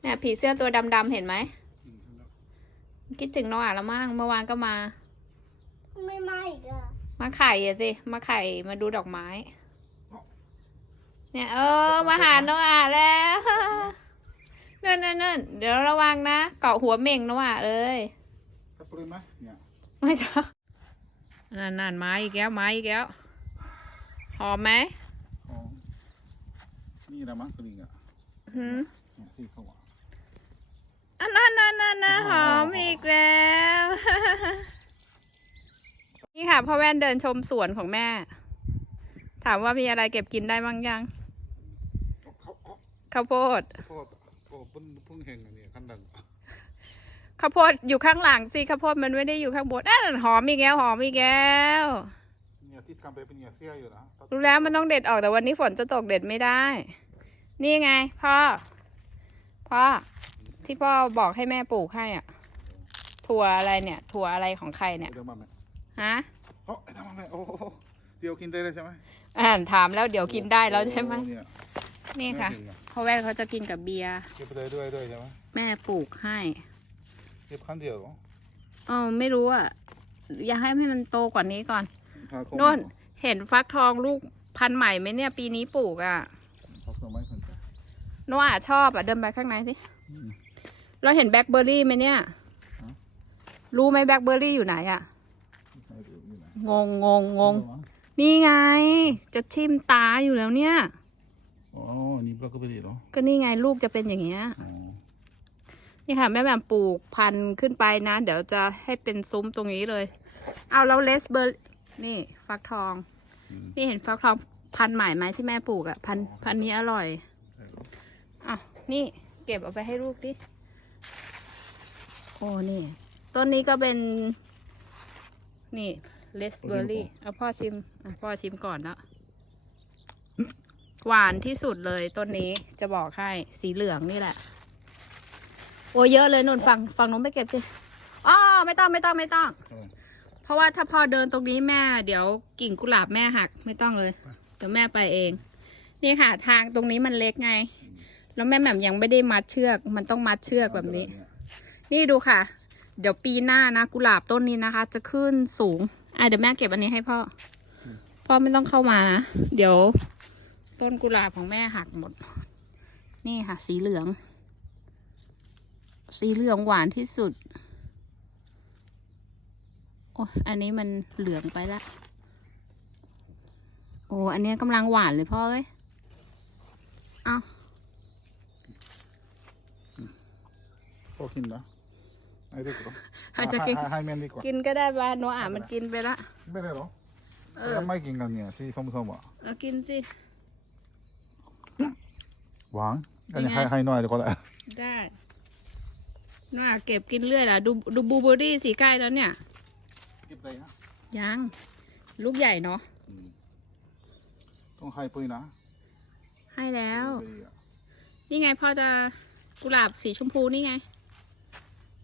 เนี่ยผีเสื้อตัวดำๆเห็นไหมอืมแล้วคิดถึงน้องอะละมั่งเมื่อวานก็มา ไม่มาอีกอะมาไข่อะสิ มาไข่มาดูดอกไม้ เนี่ยเออมาหาโนอาแล้วนั่นนั่นนั่นเดี๋ยวระวังนะ เกาะหัวเม่งโนอาเลยสักปริไหมเนี่ยไม่ต้องนั่นนั่นไม้อีกแล้วไม้อีกแล้วหอมไหมของนี่แหละมั้งกลิ่นอะหืม เนี่ยที่เขาว่าอั นนั้นนั่นนั่นนะหอมอีกแล้ว นี่ค่ะพ่อแว่นเดินชมสวนของแม่ ถามว่ามีอะไรเก็บกินได้บ้างยังเขาเขาข้าวโพดโทษโอ้เพิ่งเพิ่งเห็นอันนี้ขั้นดังข้าวโพดอยู่ข้างหลังสิข้าวโพดมันไม่ได้อยู่ข้างบนอะหอมอีกแล้วหอมอีกแล้วเนี่ยที่ทำไปเป็นเนี่ยเสี้ยอยู่นะรู้แล้วมันต้องเด็ดออกแต่วันนี้ฝนจะตกเด็ดไม่ได้ นี่ไงพ่อ พ่อ ที่พ่อบอกให้แม่ปลูกให้อะ ถั่วอะไรเนี่ย ถั่วอะไรของใครเนี่ยเดี๋ยวมาแม่ฮะ โอ้ยทำไมโอ้โหเดี๋ยวกินได้เลยใช่ไหมอ่านถามแล้วเดี๋ยวกินได้แล้วใช่ไหม โอ้เนี่ยนี่ค่ะแม่ถึงอเพราะแว่นเขาจะกินกับเบียร์เก็บไปเลยด้วยด้วยใช่ไหมแม่ปลูกให้ เก็บครั้งเดียวเหรอเออไม่รู้อะ อยากให้ให้มันโตกว่านี้ก่อนหาของนู่น เห็นฟักทองลูกพันธุ์ใหม่ไหมเนี่ย ปีนี้ปลูกอะเขาส่งไม่สนใจโนอาชอบอะเดินไปข้างในสิอืม เราเห็นแบล็คเบอร์รี่ไหมเนี่ยฮะรู้ไหมแบล็คเบอร์รี่อยู่ไหนอะไม่รู้อยู่ไหนงงงงงงนี่ไง จะทิ่มตาอยู่แล้วเนี่ย อ๋อ นี่บล็อกเกอร์เบอรี่เหรอ ก็นี่ไงลูกจะเป็นอย่างเงี้ยอ๋อนี่ค่ะ แม่แบบปลูกพันธุ์ขึ้นไปนะ เดี๋ยวจะให้เป็นซุ้มตรงนี้เลย เอาแล้วเลสเบอร์นี่ ฟักทองอืมนี่เห็นฟักทองพันธุ์ใหม่ไหมที่แม่ปลูกอะพันธุ์พันธุ์นี้อร่อยใช่เหรออะนี่เก็บเอาไปให้ลูกดิ โอ้นี่ ต้นนี้ก็เป็น นี่เลสเบอร์รี่เอาพ่อชิมอะพ่อชิมก่อนนะหวานที่สุดเลยต้นนี้จะบอกให้สีเหลืองนี่แหละ โอ้เยอะเลยนุ่นฝั่งฝั่งนู้นไปเก็บสิอ๋อไม่ต้องไม่ต้องไม่ต้องเออเพราะว่าถ้าพอเดินตรงนี้แม่ เดี๋ยวกิ่งกุหลาบแม่หักไม่ต้องเลย เดี๋ยวแม่ไปเอง นี่ค่ะ ทางตรงนี้มันเล็กไง แล้วแม่แหม่มยังไม่ได้มัดเชือก มันต้องมัดเชือกแบบนี้ นี่ดูค่ะ เดี๋ยวปีหน้านะกุหลาบต้นนี้นะคะ จะขึ้นสูง อะเดี๋ยวแม่เก็บอันนี้ให้พ่อ พ่อไม่ต้องเข้ามานะ เดี๋ยวต้นกุหลาบของแม่หักหมด นี่ค่ะ สีเหลือง สีเหลืองหวานที่สุด โอ้อันนี้มันเหลืองไปละ โอ้อันเนี้ยกำลังหวานเลยพ่อเอ้ยเอาพอกินนะ ให้ดีกว่าอาจจะกิน ให้ให้แม่ดีกว่า กินก็ได้บ้าโนอะมันกินไปละ ไม่ได้เหรอเออทำไมกินกันเนี่ยสีส้มๆอะเออกินสิ หวานเป็นไงให้ให้หน่อยเดี๋ยวก็ได้ได้โนอะเก็บกินเรื่อยล่ะ ดูดูบลูเบอร์รี่สีใกล้แล้วเนี่ย เก็บได้นะยัง ลูกใหญ่เนาะ อืมต้องให้ปุ้ยนะให้แล้วเบอร์รี่อะ นี่ไงพ่อจะกุหลาบสีชมพูนี่ไง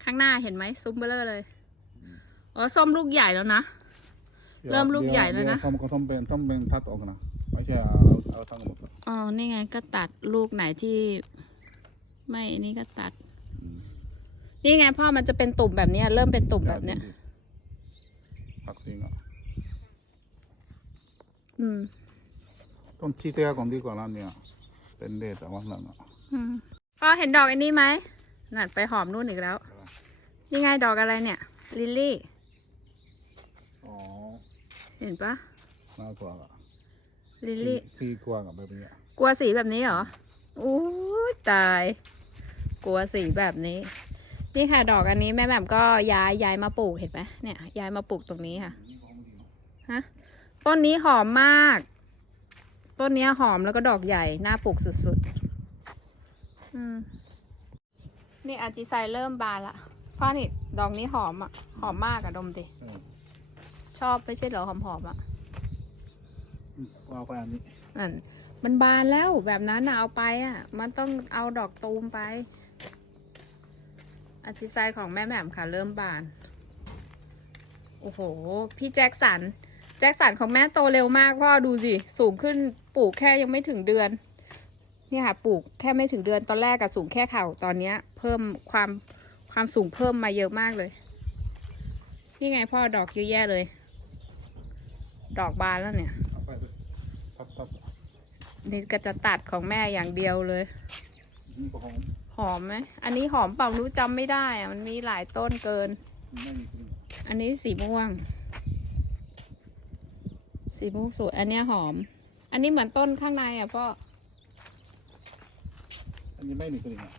ข้างหน้าเห็นไหมซุ้มเบลเลอร์เลยอ๋อส้มลูกใหญ่แล้วนะ เริ่มลูกใหญ่แล้วนะเดี๋ยทำก็ต้องเป็นต้องเป็นทัดออกนะไม่ใช่เอาเอาทั้งหมดอะอ๋อนี่ไงก็ตัดลูกไหนที่ ไม่อันนี่ก็ตัดอืมนี่ไงพ่อมันจะเป็นตุ่มแบบเนี้ยเริ่มเป็นตุ่มแบบเนี้ยตักทิ้งอะอืมต้องชี้เตี้ยก่อนดีกว่านะเนี่ย เป็นเด็ดแต่ว่านั่นอะอืมพ่อเห็นดอกอันนี้ไหมนั่นไปหอมนู่นอีกแล้ว นี่ไงดอกอะไรเนี่ย ลิลลี่ อ๋อเห็นปะน่ากลัวอะลิลลี่ สีกลัวกับแบบนี้อะกลัวสีแบบนี้เหรออู้ยตาย กลัวสีแบบนี้ นี่ค่ะ ดอกอันนี้แม่แบบก็ย้ายย้ายมาปลูกเห็นไหมเนี่ยย้ายมาปลูกตรงนี้ค่ะ ฮะ ต้นนี้หอมมาก ต้นเนี้ยหอมแล้วก็ดอกใหญ่ น่าปลูกสุดๆ อืม นี่อาจิไซเริ่มบานละ พ่อนี่ดอกนี้หอมอะ หอมมากอะดมดิเออชอบไม่ใช่เหรอหอมๆอะอืมเอาไปอันนี้นั่นมันบานแล้วแบบนั้นน่ะเอาไปอะ มันต้องเอาดอกตูมไปอาจิไซของแม่แหม่มค่ะ เริ่มบาน โอ้โห พี่แจ็คสัน แจ็คสันของแม่โตเร็วมากพ่อดูสิ สูงขึ้นปลูกแค่ยังไม่ถึงเดือนนี่ค่ะปลูกแค่ไม่ถึงเดือนตอนแรกกับสูงแค่เข่าตอนเนี้ย เพิ่มความ ความสูงเพิ่มมาเยอะมากเลย นี่ไงพ่อดอกเยอะแยะเลย ดอกบานแล้วเนี่ยเอาไปเลยตัดตัดนี่ก็จะตัดของแม่อย่างเดียวเลยนี่ก็หอมหอมไหม อันนี้หอมเปล่ารู้จำไม่ได้อะมันมีหลายต้นเกินไม่มีกลิ่นอันนี้สีม่วง สีม่วงสวย อันเนี้ยหอม อันนี้เหมือนต้นข้างในอะพ่อ อันนี้ไม่มีกลิ่นอะ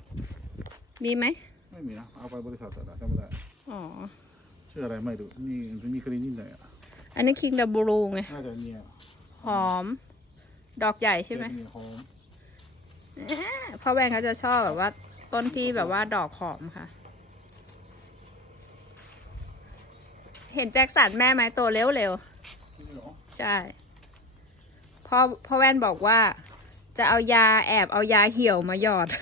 มีไหม ไม่มีนะ เอาไปบริษัทแต่ละจำไม่ได้อ๋อ ชื่ออะไรไม่รู้นี่มันมีกลิ่นนิดหน่อยอะอันนี้คิงดับบูรูไง น่าจะเนี่ยหอม ดอกใหญ่ใช่ไหมเนี่ยหอมพ่อแว่นเขาจะชอบแบบว่า ต้นที่แบบว่าดอกหอมค่ะ เห็นแจ็คสันแม่ไหมโตเร็วนี่เหรอๆใช่พ่อพ่อแว่นบอกว่า จะเอายาแอบเอายาเหี่ยวมาหยอดแ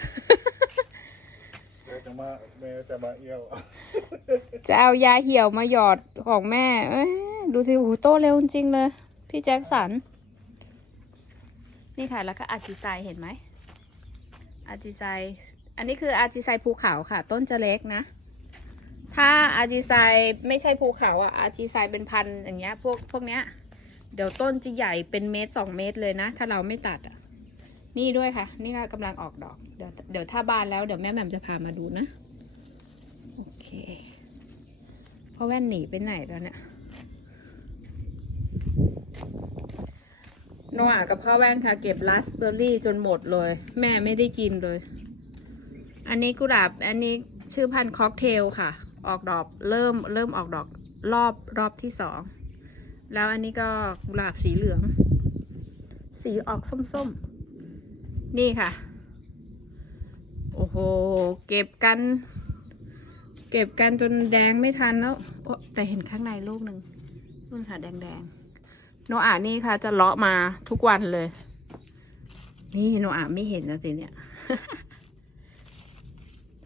ม่จะมาแม่จะมาเอี้ยวจะเอายาเหี่ยวมาหยอดของแม่เอ้ยดูสิโอ้โหโตเร็วจริงเลย พี่แจ็คสัน นี่ค่ะ แล้วก็อาจิไซเห็นไหมอาจิไซอันนี้คืออาจิไซภูเขาค่ะ ต้นจะเล็กนะ ถ้าอาจิไซไม่ใช่ภูเขาอะอาจิไซเป็นพันอย่างเงี้ยพวกพวกเนี้ย เดี๋ยวต้นจะใหญ่เป็นเมตรสองเมตรเลยนะ ถ้าเราไม่ตัดอะ นี่ด้วยค่ะ นี่ก็กำลังออกดอก เดี๋ยวเดี๋ยวถ้าบานแล้วเดี๋ยวแม่แหม่มจะพามาดูนะ โอเคพ่อแว่นหนีไปไหนแล้วเนี่ยโนอากับพ่อแว่นค่ะเก็บราสเบอร์รี่จนหมดเลย แม่ไม่ได้กินเลย อันนี้กุหลาบ อันนี้ชื่อพันธุ์ค็อกเทลค่ะ ออกดอกเริ่มเริ่มออกดอกรอบรอบที่สอง แล้วอันนี้ก็กุหลาบสีเหลือง สีออกส้มๆ นี่ค่ะ โอ้โห เก็บกัน เก็บกันจนแดงไม่ทันแล้วโอ๊ะแต่เห็นข้างในลูกหนึ่งนู่นค่ะแดงๆโนอานี่ค่ะจะเลาะมาทุกวันเลย นี่โนอาไม่เห็นแล้วสิเนี่ย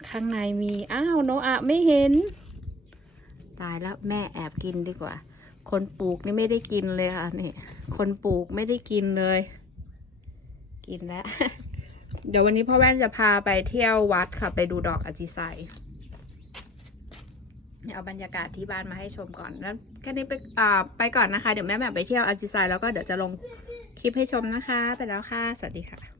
ข้างในมี อ้าวโนอาไม่เห็น ตายแล้วแม่แอบกินดีกว่า คนปลูกนี่ไม่ได้กินเลยค่ะนี่ คนปลูกไม่ได้กินเลย กินแล้ว เดี๋ยววันนี้พ่อแว่นจะพาไปเที่ยววัดค่ะ ไปดูดอกอจิไซเอาบรรยากาศที่บ้านมาให้ชมก่อนแล้วแค่นี้ไปไปก่อนนะคะ เดี๋ยวแม่แม่ไปเที่ยวอาจิไซแล้วก็เดี๋ยวจะลงคลิปให้ชมนะคะ ไปแล้วค่ะ สวัสดีค่ะ